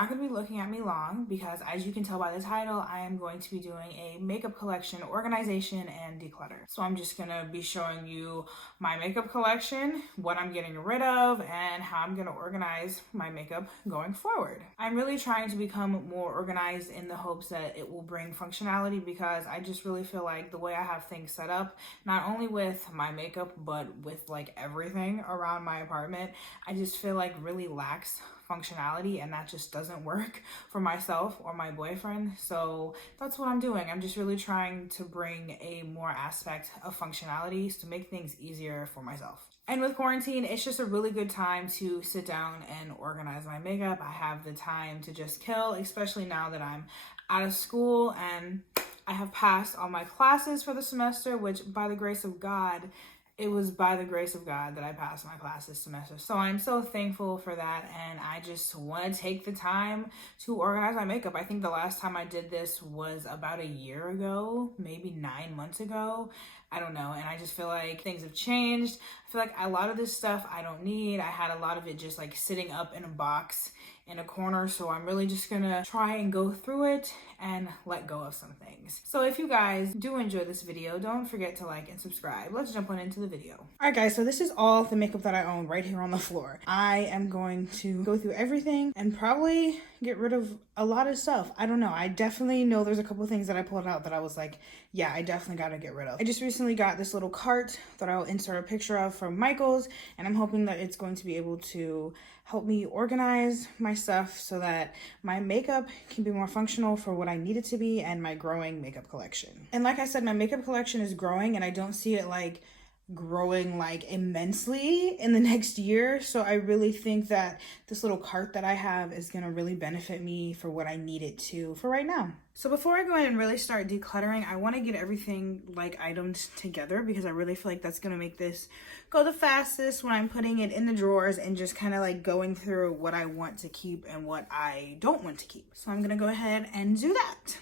not going to be looking at me long because, as you can tell by the title, I am going to be doing a makeup collection, organization, and declutter. So I'm just going to be showing you my makeup collection, what I'm getting rid of, and how I'm going to organize my makeup going forward. I'm really trying to become more organized in the hopes that it will bring functionality, because I just really feel like the way I have things set up, not only with my makeup, but with like everything around my apartment, I just feel like really lacks functionality, and that just doesn't work for myself or my boyfriend. So that's what I'm doing. I'm just really trying to bring a more aspect of functionality to make things easier for myself. And with quarantine, it's just a really good time to sit down and organize my makeup. I have the time to just kill, especially now that I'm out of school and I have passed all my classes for the semester, which by the grace of God, it was by the grace of God that I passed my class this semester. So I'm so thankful for that, and I just want to take the time to organize my makeup. I think the last time I did this was about a year ago, maybe 9 months ago. I don't know, and I just feel like things have changed. I feel like a lot of this stuff I don't need. I had a lot of it just like sitting up in a box in a corner, so I'm really just gonna try and go through it and let go of some things. So if you guys do enjoy this video, don't forget to like and subscribe. Let's jump on into the video. All right guys, so this is all the makeup that I own right here on the floor. I am going to go through everything and probably get rid of a lot of stuff. I don't know. I definitely know there's a couple things that I pulled out that I was like, yeah, I definitely gotta get rid of. I just recently got this little cart that I'll insert a picture of from Michael's, and I'm hoping that it's going to be able to help me organize my stuff so that my makeup can be more functional for what I need it to be and my growing makeup collection. And like I said, my makeup collection is growing, and I don't see it like growing like immensely in the next year. So I really think that this little cart that I have is gonna really benefit me for what I need it to for right now. So before I go in and really start decluttering, I want to get everything like items together, because I really feel like that's gonna make this go the fastest when I'm putting it in the drawers and just kind of like going through what I want to keep and what I don't want to keep. So I'm gonna go ahead and do that.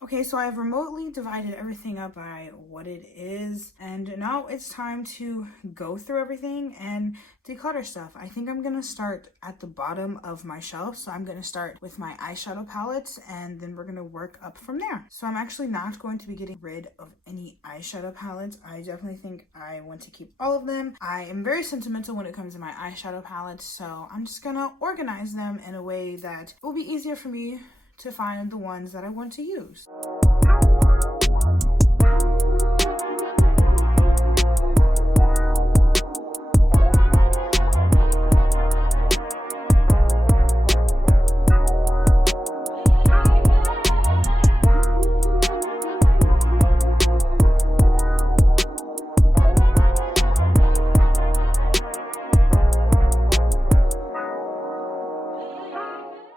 Okay, so I've remotely divided everything up by what it is, and now it's time to go through everything and declutter stuff. I think I'm gonna start at the bottom of my shelf. So I'm gonna start with my eyeshadow palettes, and then we're gonna work up from there. So I'm actually not going to be getting rid of any eyeshadow palettes. I definitely think I want to keep all of them. I am very sentimental when it comes to my eyeshadow palettes, so I'm just gonna organize them in a way that it will be easier for me to find the ones that I want to use.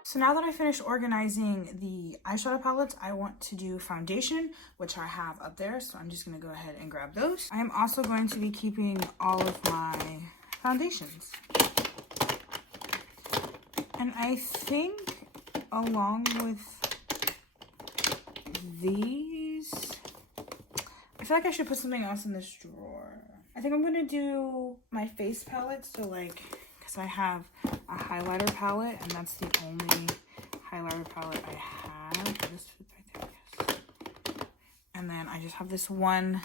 So now that I finished organizing the eyeshadow palettes, I want to do foundation, which I have up there. So I'm just going to go ahead and grab those. I am also going to be keeping all of my foundations. And I think along with these. I feel like I should put something else in this drawer. I think I'm gonna do my face palette. So like, because I have a highlighter palette and that's the only highlighter palette I have. This fits right there, yes. And then I just have this one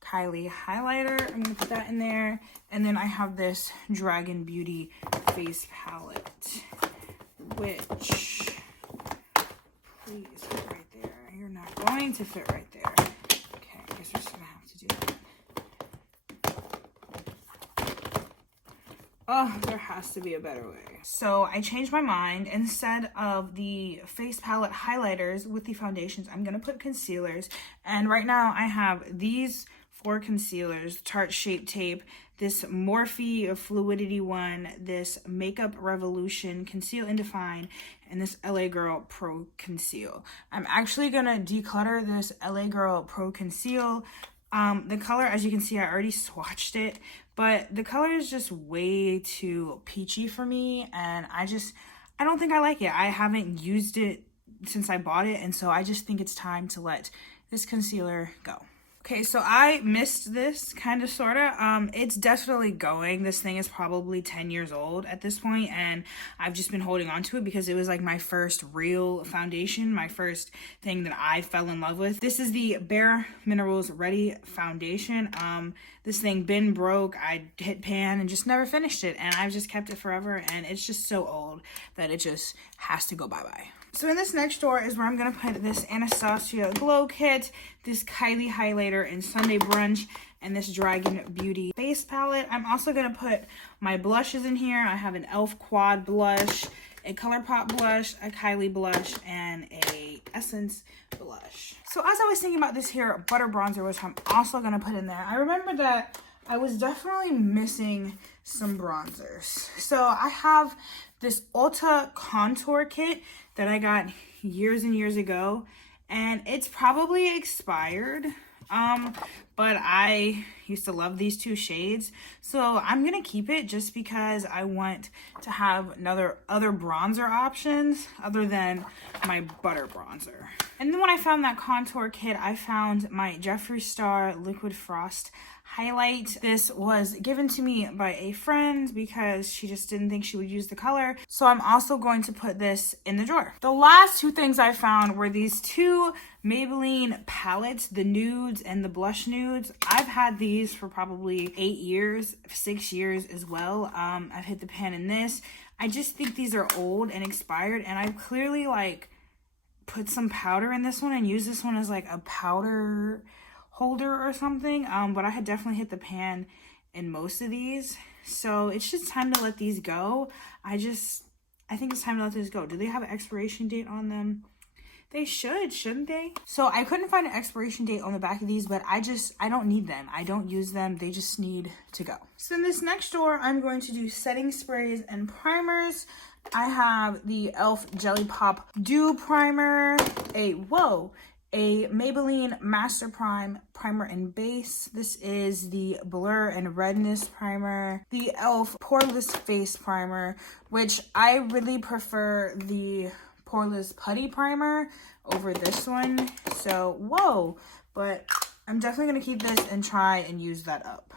Kylie highlighter. I'm gonna put that in there. And then I have this Dragon Beauty face palette, which, please fit right there. You're not going to fit right there. Okay, I guess we're just gonna have to do that. Oh, there has to be a better way. So I changed my mind. Instead of the face palette highlighters with the foundations, I'm gonna put concealers. And right now I have these 4 concealers: Tarte Shape Tape, this Morphe Fluidity one, this Makeup Revolution Conceal and Define, and this LA Girl Pro Conceal. I'm actually gonna declutter this LA Girl Pro Conceal. The color, as you can see, I already swatched it, but the color is just way too peachy for me, and I don't think I like it. I haven't used it since I bought it, and so I just think it's time to let this concealer go. Okay, so I missed this, kind of, sort of. It's definitely going. This thing is probably 10 years old at this point, and I've just been holding on to it because it was like my first real foundation, my first thing that I fell in love with. This is the Bare Minerals Ready Foundation. This thing been broke. I hit pan and just never finished it, and I've just kept it forever, and it's just so old that it just has to go bye-bye. So in this next drawer is where I'm going to put this Anastasia Glow Kit, this Kylie Highlighter in Sunday Brunch, and this Dragon Beauty face palette. I'm also going to put my blushes in here. I have an e.l.f. Quad blush, a ColourPop blush, a Kylie blush, and a Essence blush. So as I was thinking about this here butter bronzer, which I'm also going to put in there, I remember that I was definitely missing some bronzers. So I have this Ulta Contour Kit that I got years and years ago, and it's probably expired, but I used to love these 2 shades, so I'm gonna keep it just because I want to have other bronzer options other than my butter bronzer. And then when I found that contour kit, I found my Jeffree Star Liquid Frost highlight. This was given to me by a friend because she just didn't think she would use the color. So I'm also going to put this in the drawer. The last 2 things I found were these 2 Maybelline palettes, the nudes and the blush nudes. I've had these for probably 8 years, 6 years as well. I've hit the pan in this. I just think these are old and expired, and I've clearly like put some powder in this one and used this one as like a powder holder or something, but I had definitely hit the pan in most of these, so it's just time to let these go. I think it's time to let these go. Do they have an expiration date on them? They should, shouldn't they? So I couldn't find an expiration date on the back of these, but I don't need them. I don't use them. They just need to go. So in this next drawer, I'm going to do setting sprays and primers. I have the e.l.f. Jelly Pop Dew Primer, a Maybelline Master Prime Primer and Base. This is the Blur and Redness Primer. The e.l.f. Poreless Face Primer, which I really prefer the Poreless Putty Primer over this one. So, but I'm definitely going to keep this and try and use that up.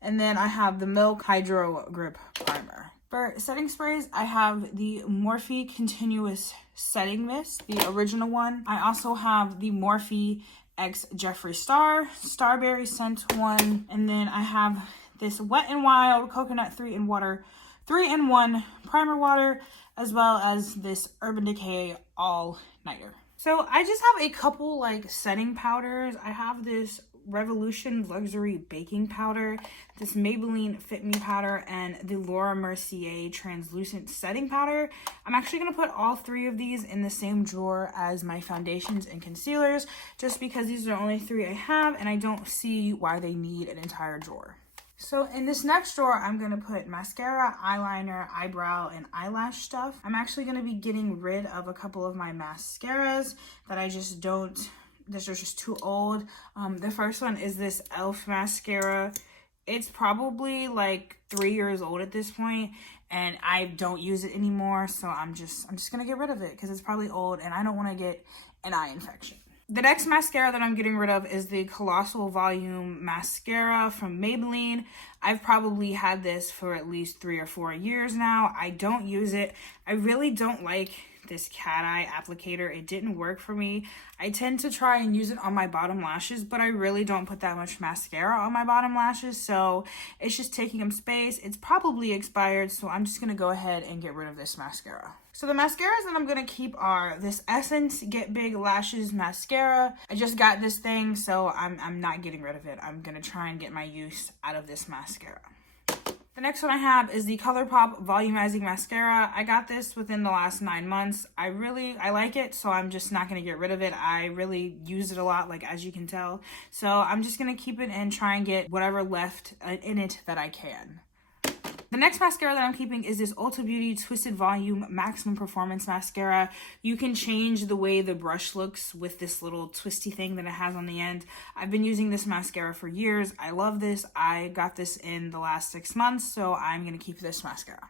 And then I have the Milk Hydro Grip Primer. For setting sprays, I have the Morphe Continuous Setting Mist, the original one. I also have the Morphe X Jeffree Star Starberry Scent one. And then I have this Wet n Wild Coconut 3-in-1 Primer Water, as well as this Urban Decay All Nighter. So I just have a couple like setting powders. I have this Revolution Luxury Baking Powder, this Maybelline Fit Me Powder, and the Laura Mercier Translucent Setting Powder. I'm actually going to put all 3 of these in the same drawer as my foundations and concealers, just because these are the only 3 I have, and I don't see why they need an entire drawer. So in this next drawer, I'm going to put mascara, eyeliner, eyebrow, and eyelash stuff. I'm actually going to be getting rid of a couple of my mascaras that I just don't, these are just too old. The first one is this e.l.f. mascara It's probably like 3 years old at this point, and I don't use it anymore. So I'm just gonna get rid of it because it's probably old and I don't want to get an eye infection. The next mascara that I'm getting rid of is the Colossal Volume Mascara from Maybelline. I've probably had this for at least 3 or 4 years now. I don't use it. I really don't like this cat eye applicator. It didn't work for me. I tend to try and use it on my bottom lashes, but I really don't put that much mascara on my bottom lashes, so it's just taking up space. It's probably expired, so I'm just gonna go ahead and get rid of this mascara. So the mascaras that I'm gonna keep are this Essence Get Big Lashes Mascara. I just got this thing, so I'm not getting rid of it. I'm gonna try and get my use out of this mascara. The next one I have is the ColourPop Volumizing Mascara. I got this within the last 9 months. I like it, so I'm just not going to get rid of it. I really use it a lot, like as you can tell. So I'm just going to keep it and try and get whatever left in it that I can. The next mascara that I'm keeping is this Ulta Beauty Twisted Volume Maximum Performance Mascara. You can change the way the brush looks with this little twisty thing that it has on the end. I've been using this mascara for years. I love this. I got this in the last 6 months, so I'm going to keep this mascara.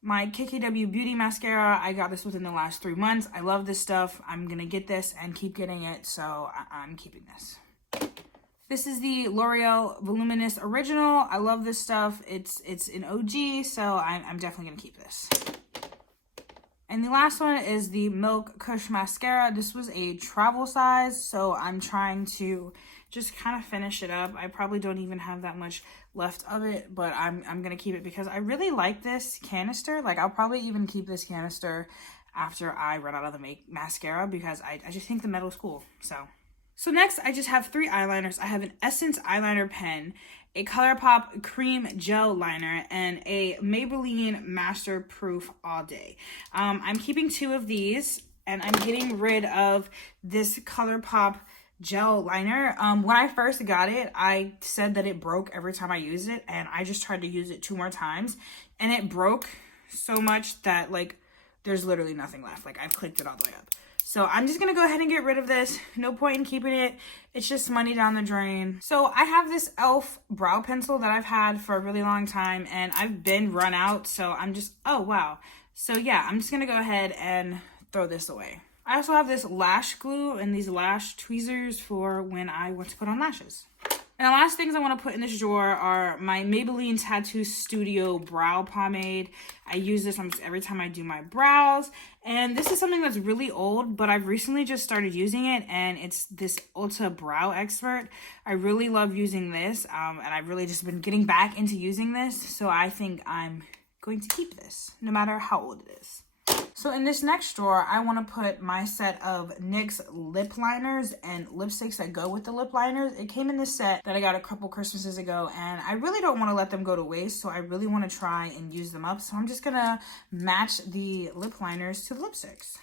My KKW Beauty Mascara, I got this within the last 3 months. I love this stuff. I'm going to get this and keep getting it, so I'm keeping this. This is the L'Oreal Voluminous Original. I love this stuff. It's an OG, so I'm definitely going to keep this. And the last one is the Milk Kush Mascara. This was a travel size, so I'm trying to just kind of finish it up. I probably don't even have that much left of it, but I'm going to keep it because I really like this canister. Like, I'll probably even keep this canister after I run out of the mascara because I just think the metal is cool, So next, I just have 3 eyeliners. I have an Essence eyeliner pen, a ColourPop cream gel liner, and a Maybelline Master Proof All Day. I'm keeping 2 of these, and I'm getting rid of this ColourPop gel liner. When I first got it, I said that it broke every time I used it, and I just tried to use it 2 more times, and it broke so much that, like, there's literally nothing left. Like, I've clicked it all the way up. So I'm just going to go ahead and get rid of this. No point in keeping it. It's just money down the drain. So I have this e.l.f. brow pencil that I've had for a really long time, and I've been run out. So I'm just, oh, wow. So yeah, I'm just going to go ahead and throw this away. I also have this lash glue and these lash tweezers for when I want to put on lashes. And the last things I want to put in this drawer are my Maybelline Tattoo Studio Brow Pomade. I use this almost every time I do my brows. And this is something that's really old, but I've recently just started using it. And it's this Ulta Brow Expert. I really love using this. And I've really just been getting back into using this. So I think I'm going to keep this, no matter how old it is. So in this next drawer, I want to put my set of NYX lip liners and lipsticks that go with the lip liners. It came in this set that I got a couple Christmases ago, and I really don't want to let them go to waste, so I really want to try and use them up. So I'm just going to match the lip liners to the lipsticks.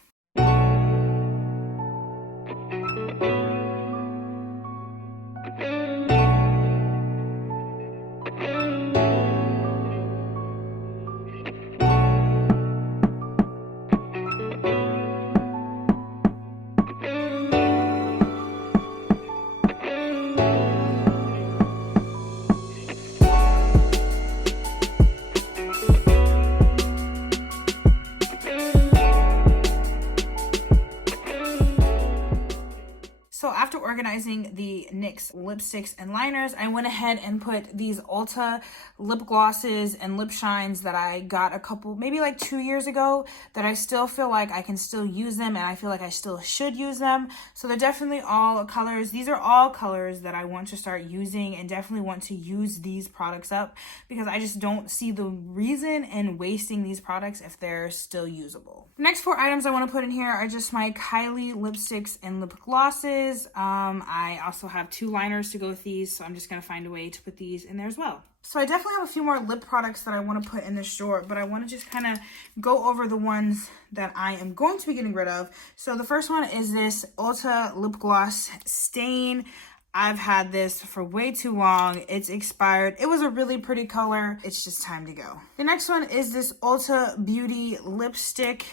So after organizing the NYX lipsticks and liners, I went ahead and put these Ulta lip glosses and lip shines that I got a couple, maybe like 2 years ago, that I still feel like I can still use them and I feel like I still should use them. So they're definitely all colors. These are all colors that I want to start using and definitely want to use these products up because I just don't see the reason in wasting these products if they're still usable. The next 4 items I want to put in here are just my Kylie lipsticks and lip glosses. I also have 2 liners to go with these, so I'm just going to find a way to put these in there as well. So I definitely have a few more lip products that I want to put in this drawer, but I want to just kind of go over the ones that I am going to be getting rid of. So the first one is this Ulta Lip Gloss Stain. I've had this for way too long. It's expired. It was a really pretty color. It's just time to go. The next one is this Ulta Beauty Lipstick.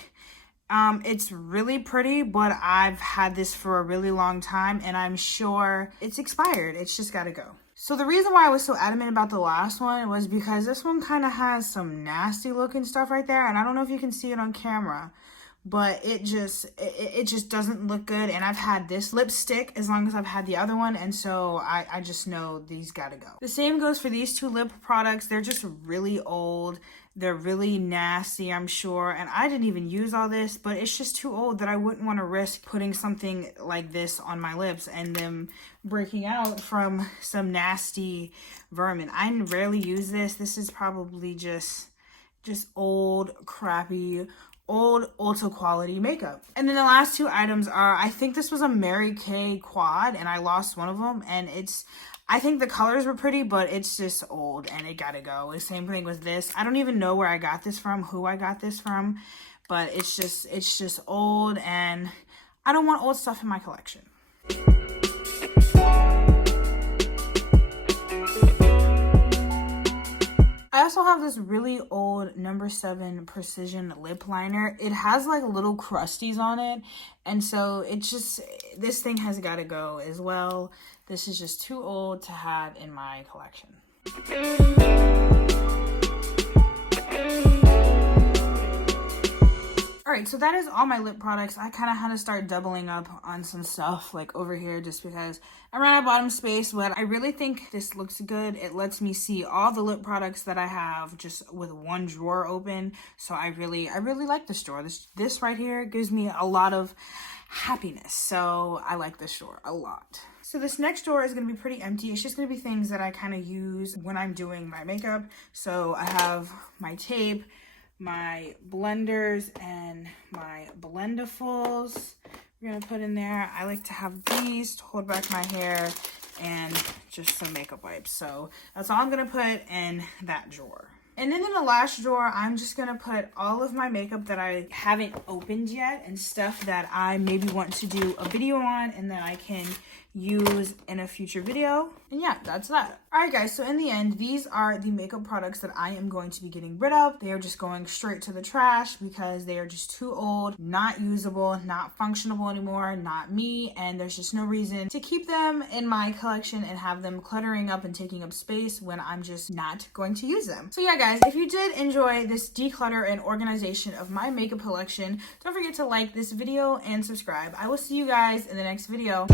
It's really pretty, but I've had this for a really long time and I'm sure it's expired. It's just gotta go. So the reason why I was so adamant about the last one was because this one kind of has some nasty looking stuff right there. And I don't know if you can see it on camera, but it just doesn't look good. And I've had this lipstick as long as I've had the other one, and so I just know these gotta go. The same goes for these two lip products. They're just really old. They're really nasty, I'm sure, and I didn't even use all this, but it's just too old that I wouldn't want to risk putting something like this on my lips and them breaking out from some nasty vermin. I rarely use this. This is probably just old, crappy, old Ulta quality makeup. And then the last two items are, I think this was a Mary Kay quad and I lost one of them, and I think the colors were pretty, but it's just old and it gotta go. The same thing with this. I don't even know where I got this from, who I got this from, but it's just old and I don't want old stuff in my collection. I also have this really old number 7 precision lip liner. It has like little crusties on it, and so this thing has got to go as well. This is just too old to have in my collection. Alright, so that is all my lip products. I kind of had to start doubling up on some stuff like over here just because I ran out of bottom space, but I really think this looks good. It lets me see all the lip products that I have just with one drawer open. So I really like this drawer. This right here gives me a lot of happiness. So I like this drawer a lot. So this next drawer is going to be pretty empty. It's just going to be things that I kind of use when I'm doing my makeup. So I have my tape, my blenders, and my blendifuls we're gonna put in there. I like to have these to hold back my hair, and just some makeup wipes. So that's all I'm gonna put in that drawer. And then in the last drawer, I'm just gonna put all of my makeup that I haven't opened yet and stuff that I maybe want to do a video on and that I can use in a future video. And yeah, that's that. All right guys, so in the end, these are the makeup products that I am going to be getting rid of. They are just going straight to the trash because they are just too old, not usable, not functional anymore, not me, and there's just no reason to keep them in my collection and have them cluttering up and taking up space when I'm just not going to use them. So yeah guys, if you did enjoy this declutter and organization of my makeup collection, don't forget to like this video and subscribe. I will see you guys in the next video.